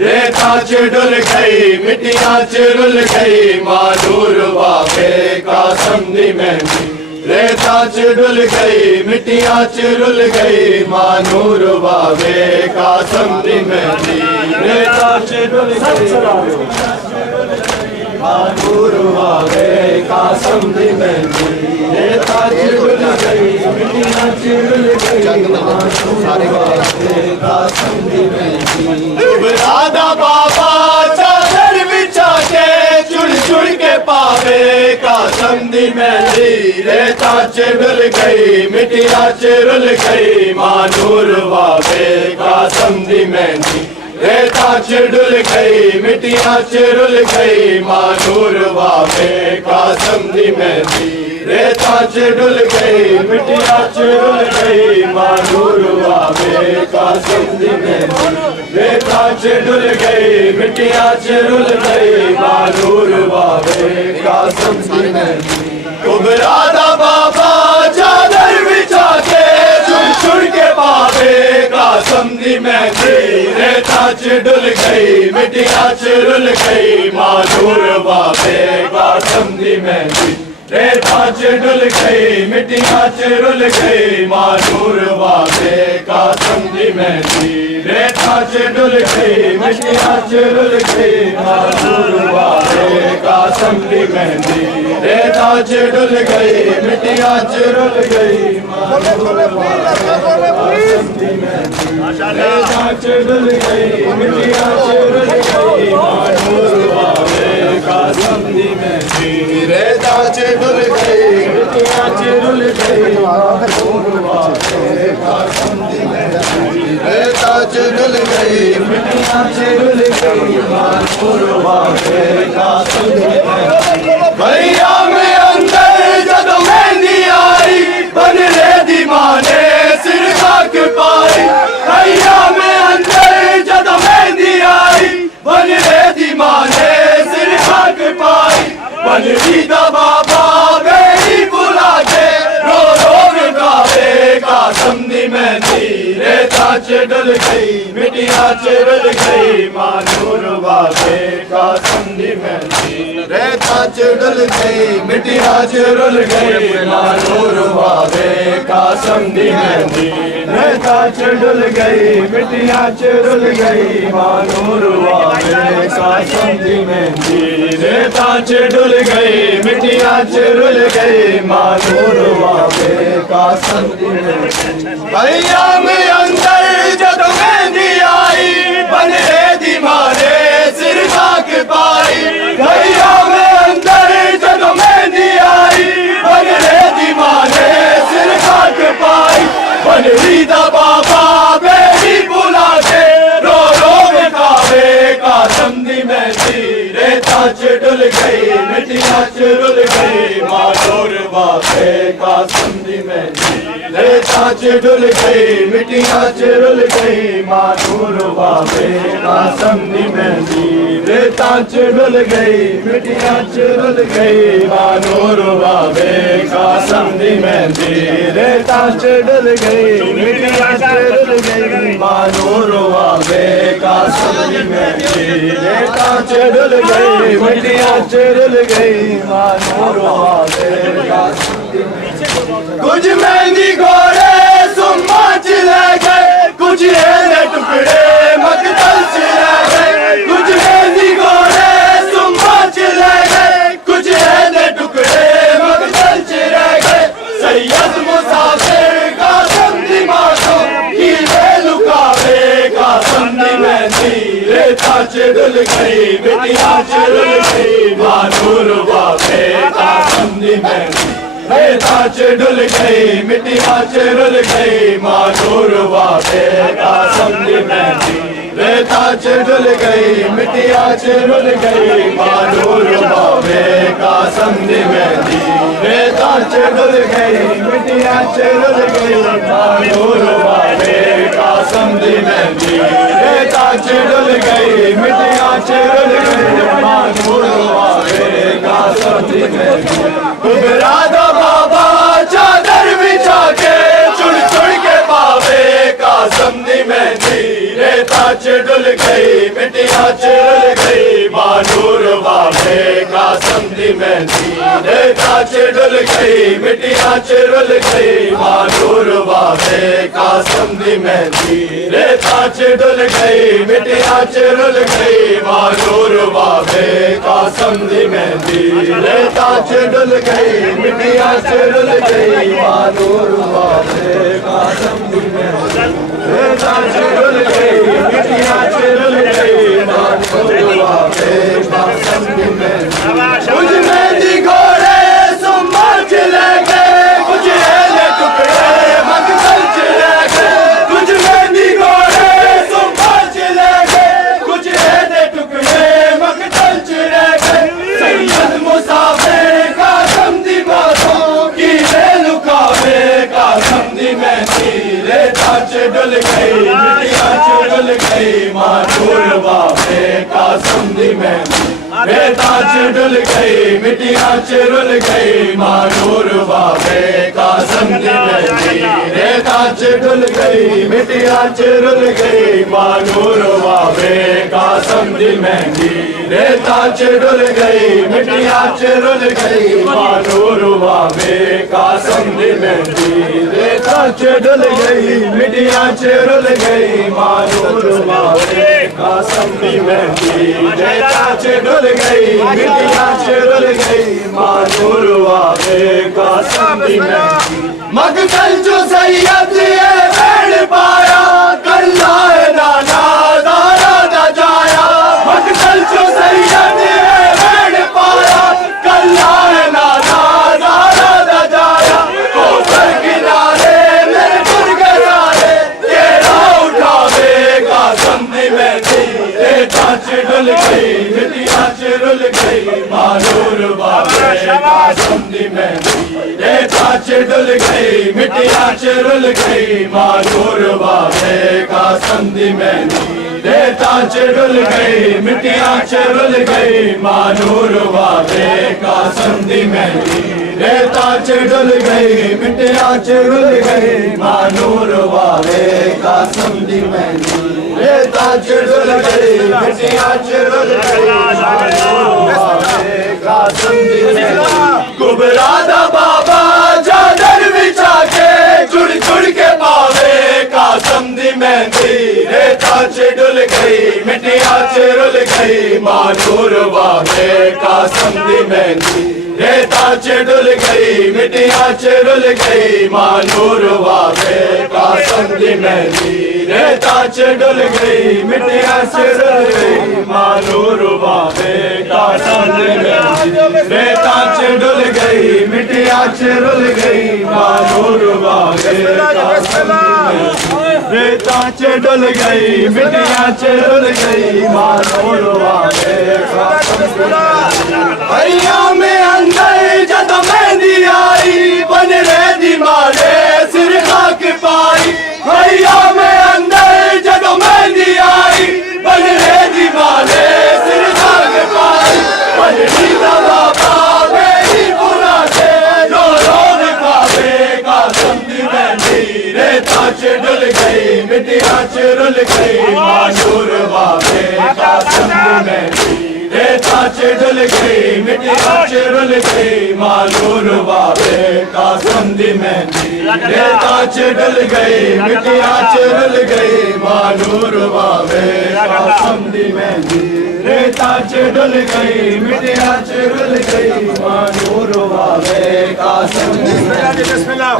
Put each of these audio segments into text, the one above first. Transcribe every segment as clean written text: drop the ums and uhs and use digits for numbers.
रेता च डुल गई मिट्टियां च रुल गई मानूर बाबे कासम दी मेहंदी। रेता च डुल गई मिट्टियां च रुल गई मानूर बाबे कासम दी मेहंदी। रेता च डुल गई मानूर बाबे कासम दी मेहंदी। रेता च डुल गई मिट्टियां च रुल गई मानूर बाबे कासम दी मेहंदी। राधा बाबा चादर बिछा के चुड़ चुड़ के पावे कासम दी मेहंदी। रेता च डुल गई मिट्टियां च रुल गई मानूर बाबे कासम दी मेहंदी। रेता च डुल गई मिट्टियां च रुल गई मानूर बाबे कासम दी मेहंदी। रेता च डुल गई मिट्टियां च रुल गई मानूर बाबे कासम दी मेहंदी। रेता च डुल गई मिट्टियां च रुल गई मानूर बाबे कासम दी मेहंदी। राधा बाबा चादर बिछा के चुड़ चुड़ के पावे कासम दी मेहंदी। रेता च डुल गई मिट्टियां च रुल गई मानूर बाबे कासम दी मेहंदी। रेता च डुल गई मिट्टियां च रुल गई मानूर बाबे कासम दी मेहंदी। रेता च डुल गई मिट्टियां च रुल गई मानूर बाबे कासम दी मेहंदी। रेता च डुल गई मिट्टियां च रुल गई मानूर बाबे कासम दी मेहंदी। रेता च डुल गई मिट्टियां च रुल गई मानूर बाबे कासम दी मेहंदी। रेता च डुल गई मिट्टियां च रुल गई मानूर बाबे कासम दी मेहंदी। रेता च डुल गई मिट्टियां च रुल गई मानूर बाबे कासम दी मेहंदी। भैया में अंदर जदों मेहंदी आई बन रे दी मां ने सिर खाक पाई। भैया में अंदर जदों मेहंदी आई बन रे दी मां ने सिर खाक पाई। बन दा बाबा बेड़ी बुला के रो रो गावे कासम दी मेहंदी। रेता च डुल गई मिट्टियां च रुल गई मानूर बाबे कासम दी मेहंदी। रेता च डुल गई मिट्टियां च रुल गई मानूर बाबे कासम दी मेहंदी। रेता च डुल गई मिट्टियां च रुल गई मानूर बाबे कासम दी मेहंदी। रेता च डुल गई मिट्टियां च रुल गई मानूर बाबे कासम दी मेहंदी। भैया में अंदर जदों मेहंदी आई बन रे दी मां ने सिर खाक पाई। भैया में अंदर जदों मेहंदी आई बन रे दी मां ने सिर खाक पाई। बन दा बाबा बेड़ी बुला के रो रो गावे कासम दी मेहंदी। रेता च डुल गई मिट्टियां च रुल गई मानूर बाबे कासम दी मेहंदी। रेता च डुल गई मिट्टियां च रुल गई मानूर बाबे कासम दी मेहंदी। रेता च डुल गई मिट्टियां च रुल गई मानूर बाबे कासम दी मेहंदी। रेता च डुल गई मिट्टियां च रुल गई मानूर बाबे कासम दी मेहंदी। रेता च डुल गई मिट्टियां च रुल गई मानूर बाबे कासम दी मेहंदी। कुछ मेहंदी घोड़े सुम्मा च रह गए कुछ हेले टुकड़े मकतल च रह गए। कुछ मेहंदी घोड़े सुम्मा च रह गए कुछ हेले टुकड़े मकतल च रह गए। सैयद मुसाफिर कासम दी मातों हीरे लुकावे कासम दी मेहंदी। रेता च डुल गई मिट्टियां च रुल गई मानूर बाबे कासम दी मेहंदी। रेता च डुल गई मिट्टियां च रुल गई मानूर बाबे कासम दी मेहंदी। रेता च डुल गई मिट्टियां च रुल गई मानूर बाबे कासम दी मेहंदी। रेता च डुल गई मिट्टियां च रुल गई मानूर बाबे कासम दी मेहंदी। रेता च डुल गई मिट्टियां च रुल गई मानूर बाबे कासम दी मेहंदी। राधा बाबा चादर बिछा के चुड़ चुड़ के पावे कासम दी मेहंदी। रेता च डुल गई मिट्टियां मिट्टियाँ चुल गई मानूर बाबे कासम दी मेहंदी रेता चुल गई मिट्टियाँ चुल गई मानूर बाबे कासम दी मेहंदी रेता चुल गई मिट्टियाँ चुल गई मानूर बाबे कासम दी मेहंदी रेता चुल गई मिट्टियाँ चुल गई मानूर बाबे कासम दी मेहंदी रेता चुल गई मिट्टियाँ चुल गई मानूर बाबे कासम दी मेहंदी कुछ मेहंदी घोड़े सुम्मा चले गए कुछ हेले टुकड़े मगजल चले गए कुछ मेहंदी घोड़े सुम्मा चले गए कुछ हेले टुकड़े मगजल चले गए सैयद मुसाफिर कासम दी बातों की लुकावे कासम दी मेहंदी रेता चुल गई मिट्टियाँ चुल गई मानूर बाबे कासम दी मेहंदी रेता चुल गई मिट्टियाँ चुल गई मानूर बाबे कासम दी मेहंदी रेता चुल गई मिट्टियाँ चुल गई मानूर बाबे कासम दी मेहंदी रेता चुल गई मिट्टियाँ चुल गई मानूर बाबे कासम दी मेहंदी रेता चुल गई मिट्टियाँ चुल गई मानूर बाबे कासम दी मेहंदी रेता चुल गई मिट्टियाँ चुल गई मानूर बाबे कासम दी मेहंदी मगजल जो सैयद ये बैठ पाया कल्ला नाना दारा दा जाया मगजल जो सैयद ये बैठ पाया कल्ला नाना दारा दा जाया कोसर किनारे मेरे गुरगरारे तेरा उठावे कासम दी मेहंदी रेता चुल गई मिट्टियाँ चुल गई मानूर बाबे कासम दी मेहंदी रेता चुल गई मिट्टियाँ चुल गई मानूर बाबे कासम दी मेहंदी रेता चुल गई मिट्टियाँ चुल गई मानूर बाबे कासम दी मेहंदी रेता चुल गई मिट्टियाँ चुल गई मानूर बाबे कासम दी मेहंदी रेता चुल गई मिट्टियाँ चुल गई मानूर बाबे कासम दी मेहंदी कुबरा दा बाबा चादर बिछा के जुड़ जुड़ के पावे कासम दी मेहंदी रेता चुल गई मिट्टियाँ चुल गई मानूर बाबे कासम दी मेहंदी रेता चुल गई मिट्टियाँ चुल गई मानूर बाबे कासम दी मेहंदी रेता चुल गई मिट्टियाँ चुल गई मानूर बाबे कासम दी मेहंदी रेता चुल गई मिट्टियाँ चुल गई मानूर बाबे कासम दी मेहंदी रेता चुल गई मिट्टियाँ चुल गई मानूर बाबे कासम दी मेहंदी भैया में अंदर जद मेहंदी आई बन रे दी मारे सिर खाक पाई भैया में अंदर जद मेहंदी आई बन रे दी मारे सिर खाक पाई बजनी दवा पावे ही बुरा से रो रो दिखावे कासम दी मेहंदी रेता चुल गई मिट्टियाँ चुल गई मानूर बाबे कासम दी मेहंदी रेता चुल गई मिट्टियाँ चुल गई मानूर बाबे कासम दी मेहंदी रेता चुल गई मिट्टियाँ चुल गई मानूर बाबे कासम दी मेहंदी रेता चुल गई मिट्टियाँ चुल गई मानूर बाबे कासम दी मेहंदी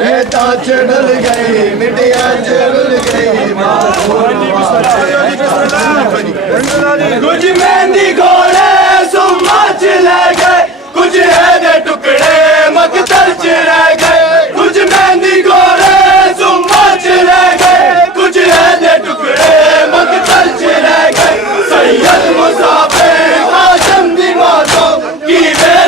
रेता चुल गई मिट्टियाँ चुल गई मानूर बाबे कासम दी मेहंदी कुछ मेहंदी घोड़े सुम्मा चले गए कुछ हेले टुकड़े मगजल चले गए कुछ मेहंदी घोड़े सुम्मा चले गए कुछ हेले टुकड़े मगजल चले गए सैयद मुसाफिर कासम दी बातों की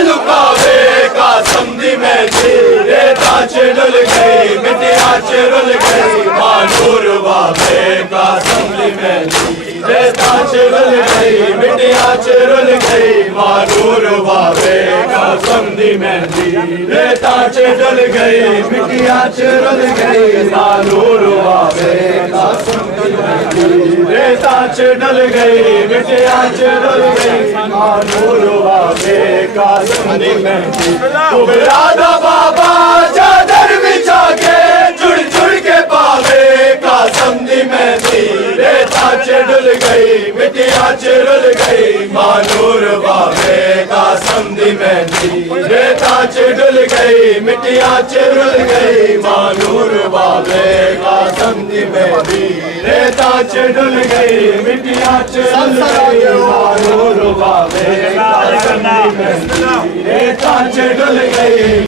लुकावे कासम दी मेहंदी रेता चुल गई मिट्टियाँ चुल गई मानूर बाबे कासम दी मेहंदी रेता चुल गई मिट्टियाँ चुल गई मानूर बाबे कासम दी मेहंदी रेता च डल गई मिट्टिया च रुल गई नूर वावे कासम दी मेहंदी रेता च डल गई मिट्टिया च रुल गई नूर वावे कासम दी मेहंदी कुबरा दा बाबा चादर बिछा के जुड़ जुड़ के पावे कासम दी मेहंदी रेता च डल गई मिट्टिया च रुल गई नूर वावे कासम दी मेहंदी रेता च डुल गई मिट्टिया च रुल गई नूर वावे कासम दी मेहंदी रेता च डुल गई मिट्टिया च रुल गई नूर वावे कासम दी मेहंदी रेता च डुल गई।